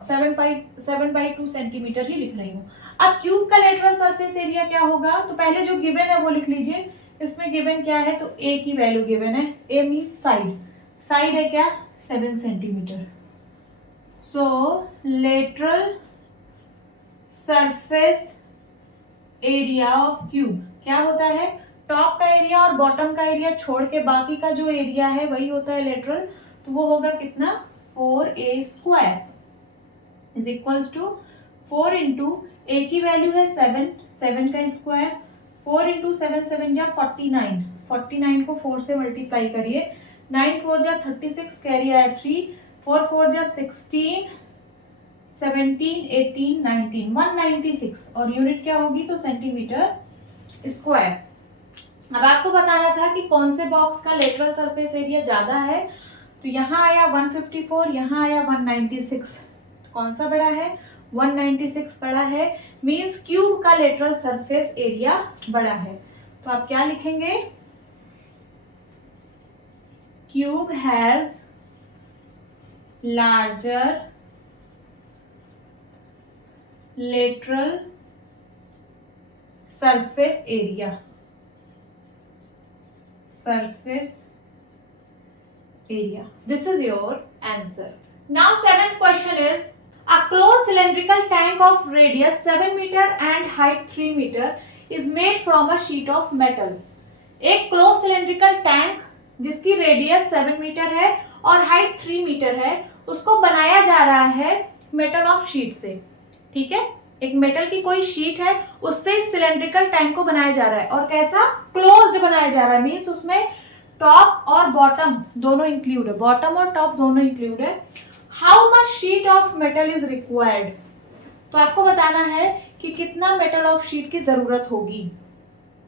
7/2 सेंटीमीटर ही लिख रही हूँ। अब क्यूब का लेटरल सरफेस एरिया क्या होगा, तो पहले जो गिवन है वो लिख लीजिए, इसमें गिवन क्या है, तो ए की वैल्यू गिवन है, ए मीन्स साइड, साइड है क्या, 7 centimetre, so lateral surface area of cube क्या होता है, टॉप का एरिया और बॉटम का एरिया छोड़ के बाकी का जो एरिया है वही होता है लेटरल, तो वो होगा कितना, 4a square is equals to 4 into a की वैल्यू है 7, 7 का स्क्वायर, 4 इंटू 7 7 जा 49, 49 को 4 से मल्टीप्लाई करिए, 9 4 जा 36, कैरी आया 3, 4 4 जा 16, 17 18 19, 196, और यूनिट क्या होगी, तो सेंटीमीटर स्क्वायर। अब आपको बताना था कि कौन से बॉक्स का लेटरल सरफेस एरिया ज्यादा है, तो यहाँ आया 154, यहाँ आया 196, कौन सा बड़ा है, 196 बड़ा है, मींस क्यूब का लेटरल सरफेस एरिया बड़ा है। तो आप क्या लिखेंगे, cube has larger lateral surface area, this is your answer. Now seventh question is, a closed cylindrical tank of radius 7 meter and height 3 meter is made from a sheet of metal. एक close cylindrical tank जिसकी radius 7 metre है और height 3 metre है, उसको बनाया जा रहा है मेटल ऑफ शीट से। ठीक है, एक मेटल की कोई शीट है, उससे इस सिलेंड्रिकल टैंक को बनाया जा रहा है। और कैसा? क्लोज्ड बनाया जा रहा है, मींस उसमें टॉप और बॉटम दोनों इंक्लूड है, बॉटम और टॉप दोनों इंक्लूड है। How much sheet of metal is required, तो आपको बताना है कि कितना मेटल ऑफ शीट की जरूरत होगी।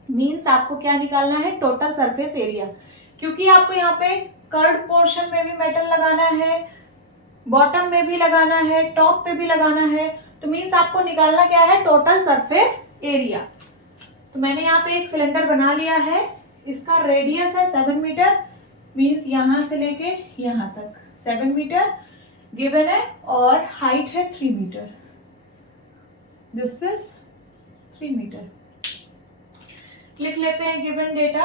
मींस आपको क्या निकालना है? टोटल सरफेस एरिया, क्योंकि आपको यहाँ पे कर्ड पोर्शन में भी मेटल लगाना है, बॉटम में भी लगाना है, टॉप पे भी लगाना है, तो मींस आपको निकालना क्या है? Total surface area. तो मैंने यहाँ पे एक सिलेंडर बना लिया है, इसका रेडियस है 7 मीटर, मींस यहां से लेके यहां तक 7 मीटर गिवन है, और हाइट है 3 मीटर, दिस इज 3 मीटर। लिख लेते हैं given data,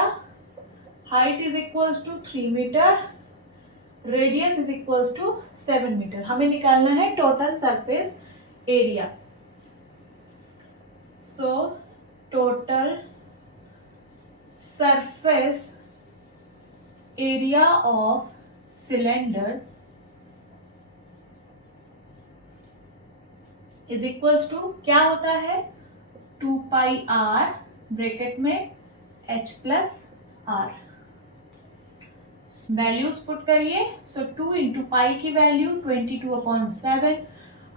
height is equals to 3 metre, radius is equals to 7 metre. हमें निकालना है total surface area. So total surface area of cylinder is equals to क्या होता है? 2 पाई आर ब्रैकेट में h plus r. Values put करिए। सो 2 into pi की वैल्यू 22/7,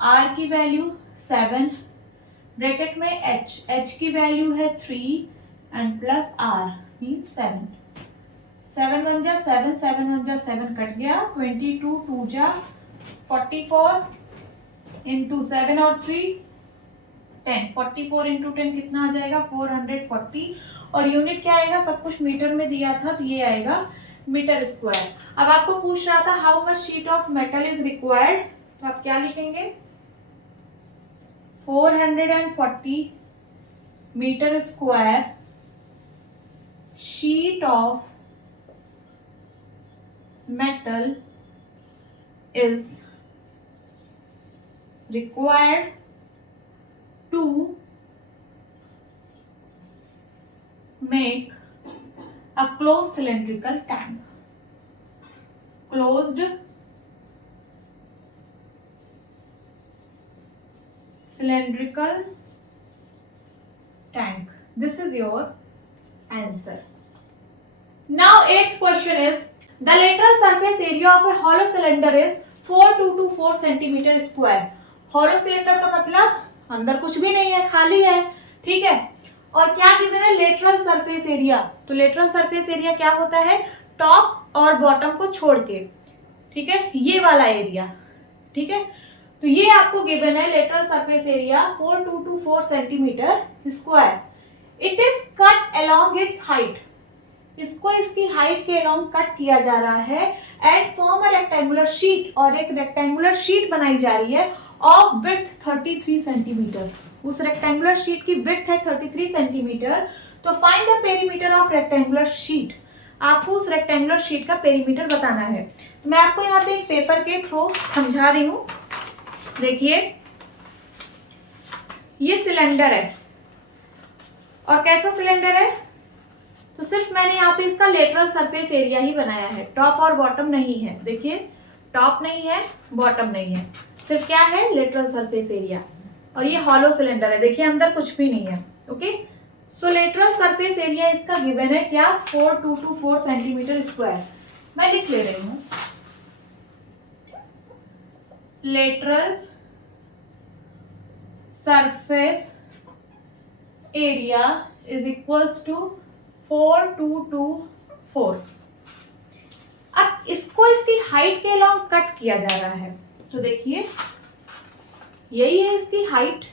आर की वैल्यू 7, ब्रैकेट में h की वैल्यू है 3 एंड प्लस आर मीन्स 7। 7 1 जा 7, 7 1 जा 7 कट गया, 22 2 जा 44 इंटू 7 और 3 10, 44 इंटू 10 कितना आ जाएगा? 440। और यूनिट क्या आएगा? सब कुछ मीटर में दिया था, तो ये आएगा मीटर स्क्वायर। अब आपको पूछ रहा था how much sheet of metal is required, तो आप क्या लिखेंगे? 440 metre square sheet of metal is required to make a closed cylindrical tank. Closed cylindrical tank. This is your answer. Now, eighth question is, the lateral surface area of a hollow cylinder is 4224 centimeter square. Hollow cylinder का मतलब अंदर कुछ भी नहीं है, खाली है। ठीक है, और क्या गिवन है? Lateral surface area. तो लेटरल सरफेस एरिया क्या होता है? टॉप और बॉटम को छोड़ के, ठीक है, ये वाला एरिया। ठीक है, तो ये आपको गिवन है lateral surface area 4224 centimetre square. It is cut along it's height, इसको इसकी हाइट के अलोंग कट किया जा रहा है and form a rectangular sheet, और एक रेक्टेंगुलर शीट बनाई जा रही है ऑफ विड्थ 33 सेंटीमीटर। उस रेक्टेंगुलर शीट की विड्थ है 33 सेंटीमीटर। तो find the perimeter of rectangular sheet, आपको उस रेक्टेंगुलर शीट का पेरीमीटर बताना है। तो मैं आपको यहाँ पे एक पेपर के थ्रू समझा रही हूँ। देखिए, ये सिलेंडर है, और कैसा सिलेंडर है? तो सिर्फ मैंने यहाँ पे इसका लेटरल सरफेस एरिया ही बनाया है, टॉप और बॉटम नहीं है। देखिए, टॉप नहीं है, बॉटम नहीं है, सिर्फ क्या है? Lateral surface area. और ये हॉलो सिलेंडर है, देखिए अंदर कुछ भी नहीं है। ओके, सो लेटरल सरफेस एरिया इसका गिवन है क्या? 4224 सेंटीमीटर स्क्वायर। मैं लिख ले रही हूं, lateral surface area is equals to 4224। अब इसको इसकी हाइट के अलोंग कट किया जा रहा है। तो देखिए, यही है इसकी हाइट,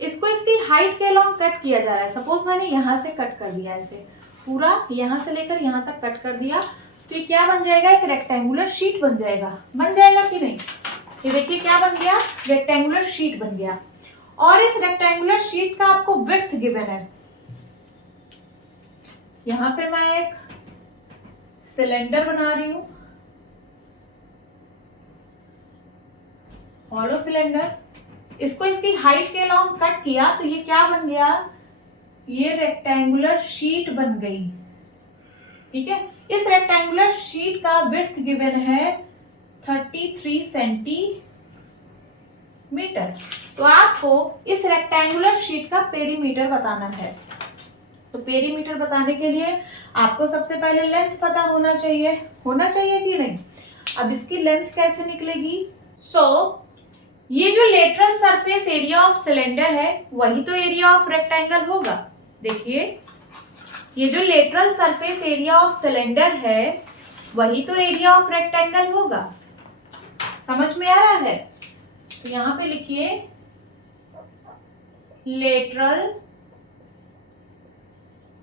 इसको इसकी हाइट के अलोंग कट किया जा रहा है। सपोज मैंने यहां से कट कर दिया, ऐसे पूरा यहां से लेकर यहां तक कट कर दिया, तो ये क्या बन जाएगा? एक रेक्टेंगुलर शीट बन जाएगा कि नहीं? ये देखिए क्या बन गया? रेक्टेंगुलर शीट बन गया। और इस रेक्टेंगुलर शीट का आपको विड्थ गिवन है। यहां पे मैं एक सिलेंडर बना रही हूं, हॉलो सिलेंडर। इसको इसकी हाइट के अलॉन्ग कट किया तो ये क्या बन गया, ये रेक्टेंगुलर शीट बन गई। ठीक है, इस रेक्टेंगुलर शीट का विड्थ गिवन है 33 सेंटीमीटर। तो आपको इस रेक्टेंगुलर शीट का पेरीमीटर बताना है। तो पेरीमीटर बताने के लिए आपको सबसे पहले लेंथ पता होना चाहिए कि नहीं। अब इसकी लेंथ कैसे निकलेगी? ये जो lateral surface area of cylinder है वही तो एरिया ऑफ रेक्टेंगल होगा। देखिए, ये जो lateral surface area of cylinder है वही तो एरिया ऑफ रेक्टेंगल होगा। समझ में आ रहा है? तो यहां पे लिखिए lateral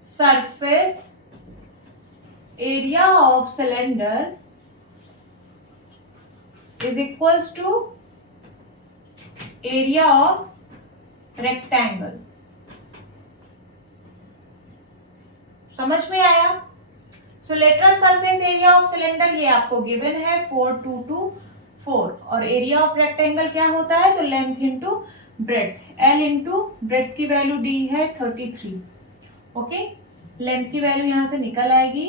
surface area of cylinder is equals to area of rectangle. समझ में आया? So lateral surface area of cylinder ये आपको गिवन है 4224 और एरिया ऑफ रेक्टेंगल क्या होता है, तो length into breadth, L into breadth की वैल्यू डी है 33। ओके, लेंथ की वैल्यू यहां से निकल आएगी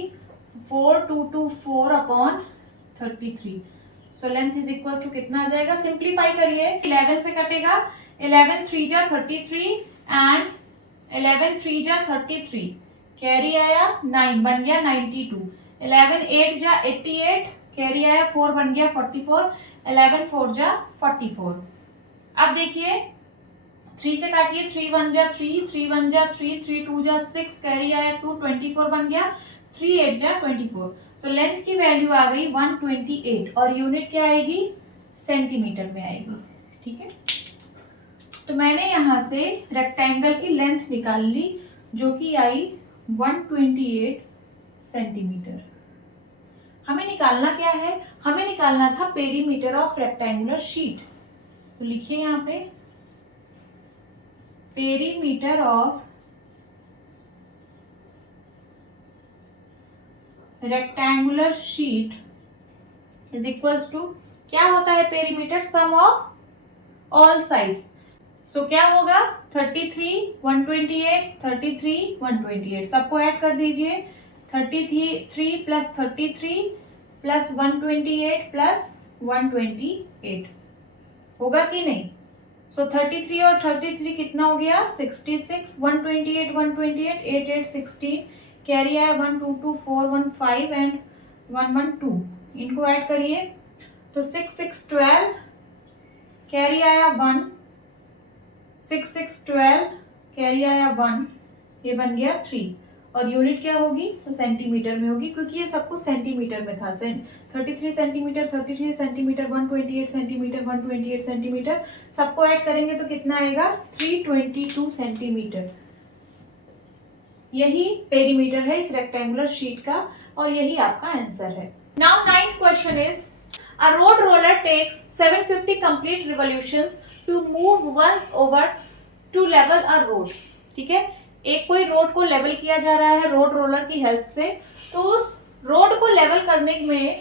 4224 upon 33। So length is equal to कितना आ जाएगा, सिंप्लीफाई करिए, 11 से कटेगा, 11 3 जा 33 एंड 11 3 जा 33, कैरी आया 9 बन गया 92, 11 8 जा 88, कैरी आया 4 बन गया 44, 11 4 जा 44। अब देखिए 3 से काटिए, 3 1 जा 3, 3 1 जा 3, 3 2 जा 6, कैरी आया 2, 24 बन गया, 3 8 जा 24। तो लेंथ की वैल्यू आ गई 128 और यूनिट क्या आएगी, सेंटीमीटर में आएगी। ठीक है, तो मैंने यहां से रेक्टेंगल की लेंथ निकाल ली जो कि आई 128 सेंटीमीटर। हमें निकालना क्या है, हमें निकालना था पेरीमीटर ऑफ रेक्टेंगुलर शीट। तो लिखिए यहां पे perimeter of rectangular sheet is equals to, क्या होता है perimeter, sum of all sides. So क्या होगा 33 128 33 128, सबको ऐड कर दीजिए, 33 प्लस 33 प्लस 128 प्लस 128 होगा कि नहीं। सो 33 और 33 कितना हो गया 66, 128 128 8 8 16, कैरी आया 1 2 2 4 1 5 एंड 1 1 2, इनको ऐड करिए तो 6 6 12, कैरी आया 1, 6 6 12, कैरी आया 1, ये बन गया 3 और यूनिट क्या होगी, तो सेंटीमीटर में होगी क्योंकि ये सब कुछ सेंटीमीटर में था। 33 सेंटीमीटर, 33 सेंटीमीटर, 128 सेंटीमीटर, 128 सेंटीमीटर, सबको ऐड करेंगे तो कितना आएगा 322 सेंटीमीटर। यही पेरीमीटर है इस रेक्टेंगुलर शीट का और यही आपका आंसर है। Now 9th question is, a road roller takes 750 complete revolutions to move once over to level a road. ठीक है, एक कोई रोड को लेवल किया जा रहा है रोड रोलर की हेल्प से, तो उस रोड को लेवल करने में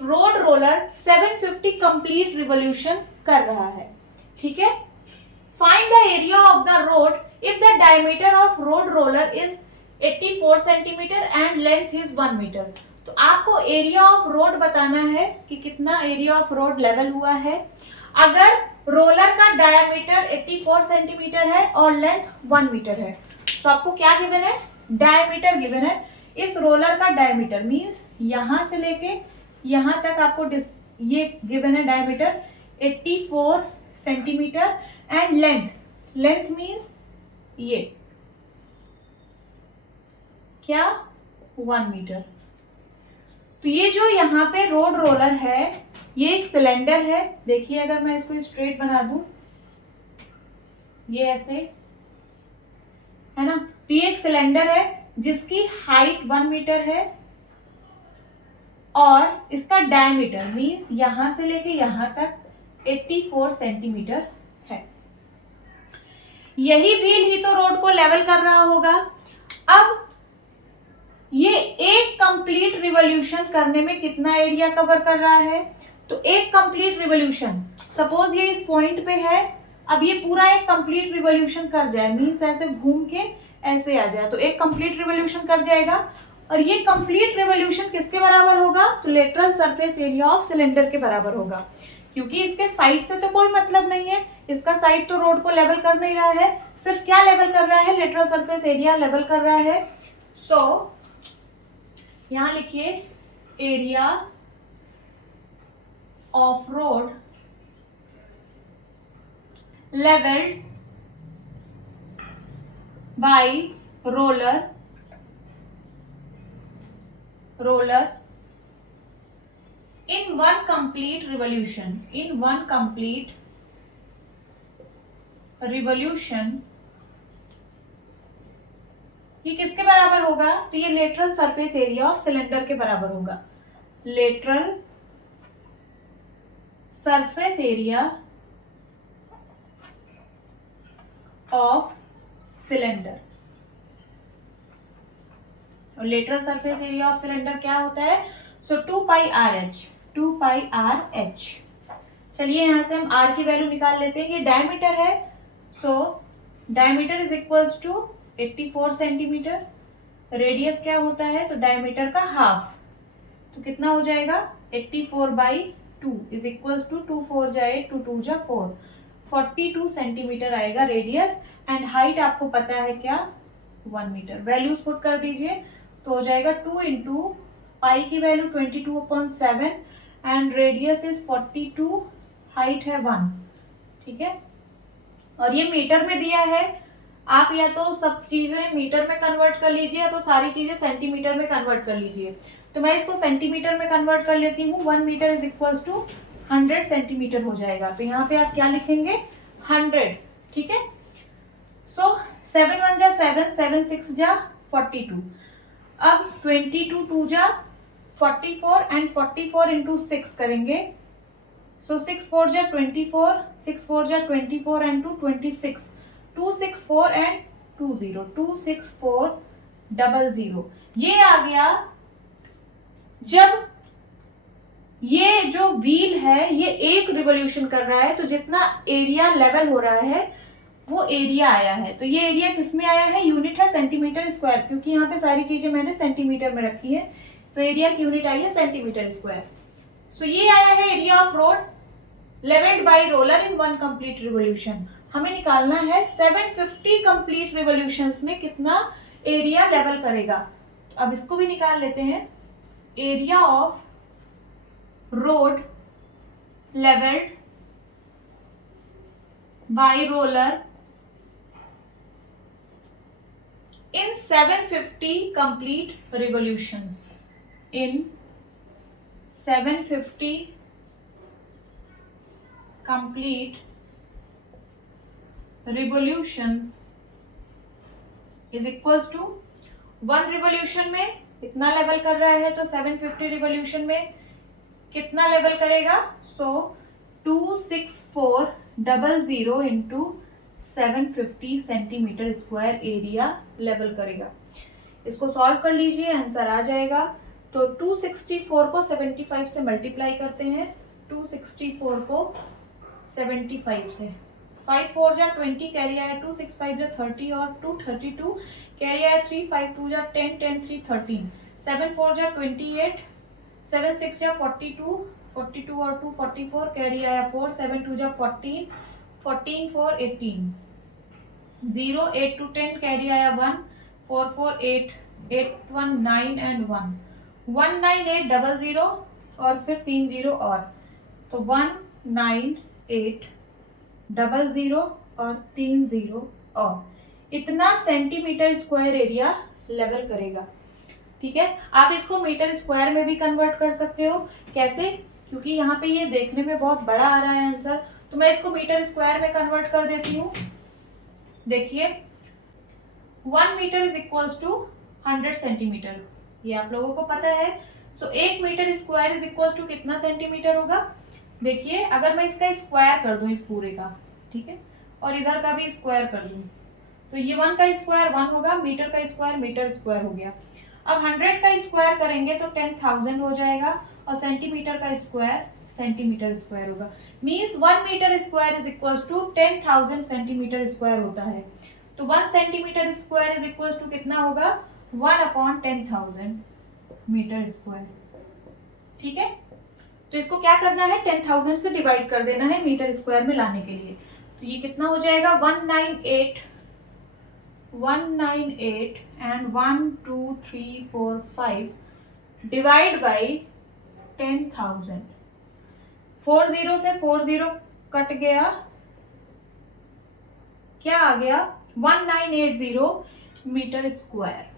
रोड रोलर 750 कंप्लीट रिवॉल्यूशन कर रहा है। ठीक है, find the area of the road if the diameter of road roller is 84 centimetre and length is 1 metre. तो आपको एरिया ऑफ रोड बताना है कि कितना एरिया ऑफ रोड लेवल हुआ है। अगर रोलर का डायमीटर 84 सेंटीमीटर है और लेंथ 1 मीटर है, तो आपको क्या गिवन है, डायमीटर गिवन है। इस रोलर का डायमीटर मींस यहां से लेके यहां तक आपको ये गिवन है diameter 84 centimetre and length means ये क्या 1 मीटर। तो ये जो यहाँ पे रोड रोलर है ये एक सिलेंडर है। देखिए अगर मैं इसको स्ट्रेट बना दूं, ये ऐसे है ना, तो ये एक सिलेंडर है जिसकी हाइट 1 मीटर है और इसका डायमीटर मींस यहां से लेके यहां तक 84 सेंटीमीटर है। यही व्हील ही तो रोड को लेवल कर रहा होगा। अब ये एक कंप्लीट रिवॉल्यूशन करने में कितना एरिया कवर कर रहा है? तो एक कंप्लीट रिवॉल्यूशन, सपोज ये इस पॉइंट पे है, अब ये पूरा एक कंप्लीट रिवॉल्यूशन कर जाए, मींस ऐसे घूम के ऐसे आ जाए, तो एक कंप्लीट रिवॉल्यूशन कर जाएगा। और ये कंप्लीट रिवॉल्यूशन किसके बराबर होगा? तो lateral surface area of cylinder के बराबर होगा, क्योंकि इसके साइड से तो कोई मतलब नहीं है, इसका साइड तो रोड को लेवल कर नहीं रहा है, सिर्फ क्या लेवल कर रहा है? लेटरल सरफेस एरिया लेवल कर रहा है। सो यहां लिखिए area of road levelled by roller in one complete revolution, ये किसके बराबर होगा? तो ये lateral surface area of cylinder के बराबर होगा। Lateral surface area of cylinder, और lateral surface area of cylinder क्या होता है? So 2 pi r h. चलिए यहां से हम r की वैल्यू निकाल लेते हैं। ये डायमीटर है, so diameter is equals to 84 centimetre. Radius क्या होता है? तो डायमीटर का हाफ, तो कितना हो जाएगा? 84/2 इज इक्वल्स टू 2 4 जा 8 2 2 जा 4, 42 सेंटीमीटर आएगा रेडियस। एंड हाइट आपको पता है क्या? 1 मीटर। वैल्यूज पुट कर दीजिए, तो हो जाएगा 2 इंटू पाई की value 22/7 and radius is 42, height है 1। ठीक है, और ये मीटर में दिया है, आप या तो सब चीजें मीटर में कन्वर्ट कर लीजिए या तो सारी चीजें सेंटीमीटर में कन्वर्ट कर लीजिए। तो मैं इसको सेंटीमीटर में कन्वर्ट कर लेती हूँ। 1 metre is equals to 100 centimetre हो जाएगा। तो यहाँ पे आप क्या लिखेंगे? 100। ठीक है, सो 7 1 जा 7, 7 6 जा 42। अब 22 2 जा 44 एंड 44 इंटू 6 करेंगे, सो 6 4 जा 24, 6 4 जा 24 एंड 2 26, 264 एंड 20, 26400। ये आ गया जब ये जो व्हील है ये एक रिवॉल्यूशन कर रहा है, तो जितना एरिया लेवल हो रहा है वो एरिया आया है। तो ये एरिया किसमें आया है? यूनिट है सेंटीमीटर स्क्वायर, क्योंकि यहाँ पे सारी चीजें मैंने सेंटीमीटर में रखी है, तो एरिया की यूनिट आई है सेंटीमीटर स्क्वायर। सो ये आया है area of road levelled by roller in 1 complete revolution. हमें निकालना है 750 कंप्लीट रिवॉल्यूशंस में कितना एरिया लेवल करेगा। तो अब इसको भी निकाल लेते हैं। Area of road levelled by roller in 750 complete revolutions, in 750 complete revolutions is equals to 1 revolution में कितना लेवल कर रहा है? तो 750 रिवॉल्यूशन में कितना लेवल करेगा? सो 26400 into 750 centimetre square area level करेगा। इसको सॉल्व कर लीजिए, आंसर आ जाएगा। तो 264 को 75 से मल्टीप्लाई करते हैं, 264 को 75 से, 5 4 जा 20 कैरी आया 2, 6 5 जा 30 और 2 32 कैरी आया 3, 5 2 जा 10, 10 3 13, 7 4 जा 28, 7 6 जा 42, 42 और 2 44 कैरी आया 4, 7 2 जा 14, 14 4 18, 0 8 to 10 कैरी आया 1, 4 4 8, 8 1 9 एंड 1, 19800 और फिर 3 0 और, तो 19800 और 3 0 और, इतना सेंटीमीटर स्क्वायर एरिया लेवल करेगा। ठीक है, आप इसको मीटर स्क्वायर में भी कन्वर्ट कर सकते हो। कैसे? क्योंकि यहाँ पे ये देखने में बहुत बड़ा आ रहा है आंसर, तो मैं इसको मीटर स्क्वायर में कन्वर्ट कर देती हूँ। देखिए 1 metre is equals to 100 centimetre, ये आप लोगों को पता है। So 1 metre square is equals to कितना सेंटीमीटर होगा? देखिए अगर मैं इसका स्क्वायर कर दूं इस पूरे का, ठीक है, और इधर का भी स्क्वायर कर दूं, तो ये 1 का स्क्वायर 1 होगा, मीटर का स्क्वायर मीटर स्क्वायर हो गया। अब 100 का स्क्वायर करेंगे तो 10,000 हो जाएगा, और सेंटीमीटर का स्क्वायर सेंटीमीटर स्क्वायर होगा। Means 1 metre square is equal to 10,000 centimetre square होता है। तो 1 centimetre square is equal to कितना होगा, 1/10,000 मीटर स्क्वायर। ठीक है, तो इसको क्या करना है, 10,000 से डिवाइड कर देना है मीटर स्क्वायर में लाने के लिए। तो ये कितना हो जाएगा, 198 एंड 1 2 3 4 5 डिवाइड बाई 10,000। 40 से 40 कट गया, क्या आ गया, 1980 मीटर स्क्वायर।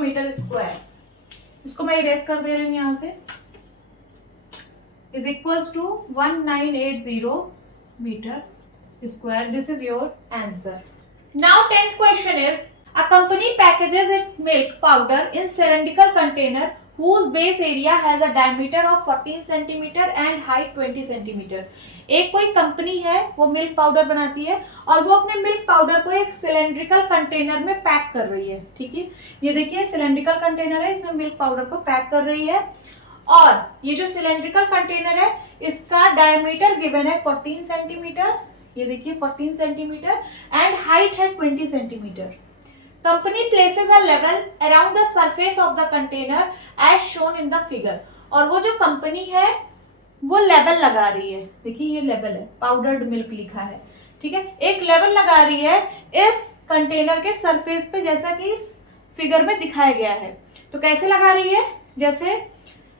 मीटर स्क्वायर, इसको मैं इरेज कर दे रही हूं यहां से, is equals to 1980 metre square. This is your answer. Now 10th question is, a company packages its milk powder in cylindrical container whose base area has a diameter of 14 cm and height 20 cm. एक कोई company है, वो milk powder बनाती है और वो अपने milk powder को एक सिलेंड्रिकल कंटेनर में पैक कर रही है। ठीक है, ये देखिए सिलेंड्रिकल कंटेनर है, इसमें मिल्क पाउडर को पैक कर रही है, और ये जो सिलेंड्रिकल कंटेनर है इसका डायमीटर गिवन है 14 सेंटीमीटर, ये देखिए 14 सेंटीमीटर, एंड हाइट है 20 सेंटीमीटर। कंपनी प्लेसेस अ लेवल around the surface of the container as shown in the figure. और वो जो कंपनी है वो लेवल लगा रही है, देखिए ये लेवल है, पाउडर्ड मिल्क लिखा है। ठीक है, एक लेवल लगा रही है इस कंटेनर के सरफेस पे, जैसा कि इस फिगर में दिखाया गया है। तो कैसे लगा रही है, जैसे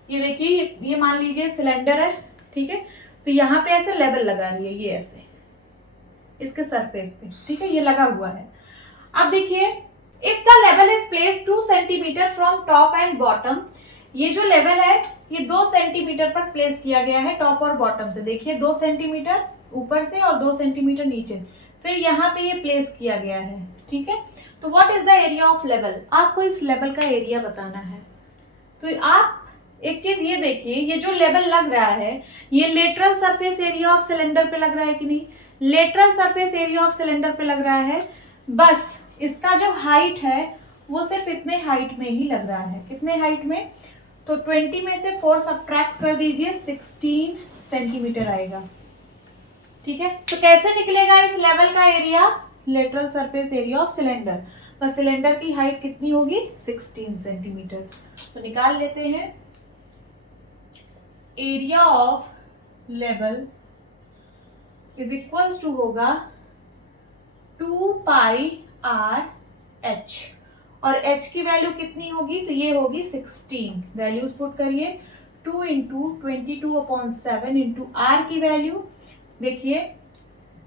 ये देखिए, ये मान लीजिए सिलेंडर है, ठीक है, तो यहाँ पे ऐसे लेवल लगा रही है, ये ऐसे इसके सरफेस पे। ठीक है, ये लगा हुआ है। अब देखिए, if the level is place 2 centimetre from top and bottom, ये जो लेवल है ये 2 सेंटीमीटर पर प्लेस किया गया है टॉप और बॉटम से। देखिए 2 सेंटीमीटर ऊपर से और 2 सेंटीमीटर नीचे, फिर यहाँ पे ये प्लेस किया गया है। ठीक है, तो what is the area of level, आपको इस लेवल का एरिया बताना है। तो आप एक चीज ये देखिए, ये जो लेवल लग रहा है ये lateral surface area of cylinder पे लग रहा है कि नहीं, lateral surface area of cylinder पे लग रहा है। बस इसका जो हाइट है वो सिर्फ इतने हाइट में ही लग रहा है। कितने हाइट में, तो 20 में से 4 सब्ट्रैक्ट कर दीजिए, 16 सेंटीमीटर आएगा। ठीक है, तो कैसे निकलेगा इस लेवल का एरिया, lateral surface area of cylinder, बस सिलेंडर की हाइट कितनी होगी, 16 सेंटीमीटर। तो निकाल लेते हैं, एरिया ऑफ लेवल इज इक्वल्स टू होगा 2 पाई आर एच, और h की वैल्यू कितनी होगी, तो ये होगी 16। वैल्यूज पुट करिए, 2 इंटू 22/7 इंटू आर की वैल्यू, देखिए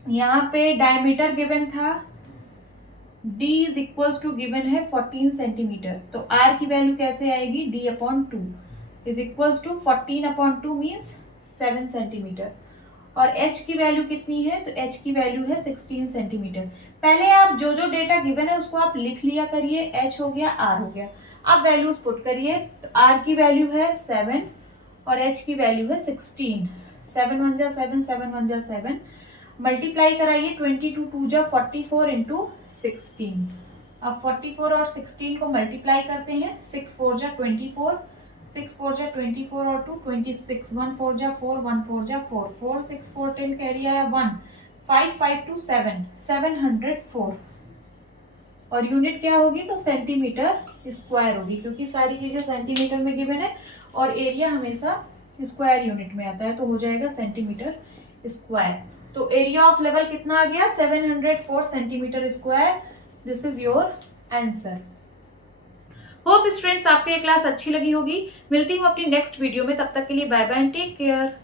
यहाँ पे डायमीटर गिवन था, d is equals to given है 14 सेंटीमीटर, तो r की वैल्यू कैसे आएगी, d/2 is equals to 14/2 means 7 centimetre, और h की वैल्यू कितनी है, तो h की वैल्यू है 16 सेंटीमीटर। पहले आप जो जो डेटा गिवन है उसको आप लिख लिया करिए, h हो गया, r हो गया। अब वैल्यूज पुट करिए, तो r की वैल्यू है 7 और h की वैल्यू है 16। 7 1 जा 7, 7 1 जा 7, मल्टीप्लाई कराइए, 22 2 जा 44 इंटू 16। अब 44 और 16 को मल्टीप्लाई करते हैं, 6 4 जा 24, 6 4 जा 24 और 2 26, 1 4 जा 4, 1 4 जा 4, 4 6 4 10 कैरी आया 1, 5 5 2 7, 704, और यूनिट क्या होगी, तो सेंटीमीटर स्क्वायर होगी, क्योंकि सारी चीजें सेंटीमीटर में गिवन है और एरिया हमेशा स्क्वायर यूनिट में आता है, तो हो जाएगा सेंटीमीटर स्क्वायर। तो एरिया ऑफ लेवल कितना आ गया, 704 centimetre square. This is your answer. Hope students आपको ये क्लास अच्छी लगी होगी। मिलती हूँ अपनी नेक्स्ट वीडियो में, तब तक के लिए bye bye and take care.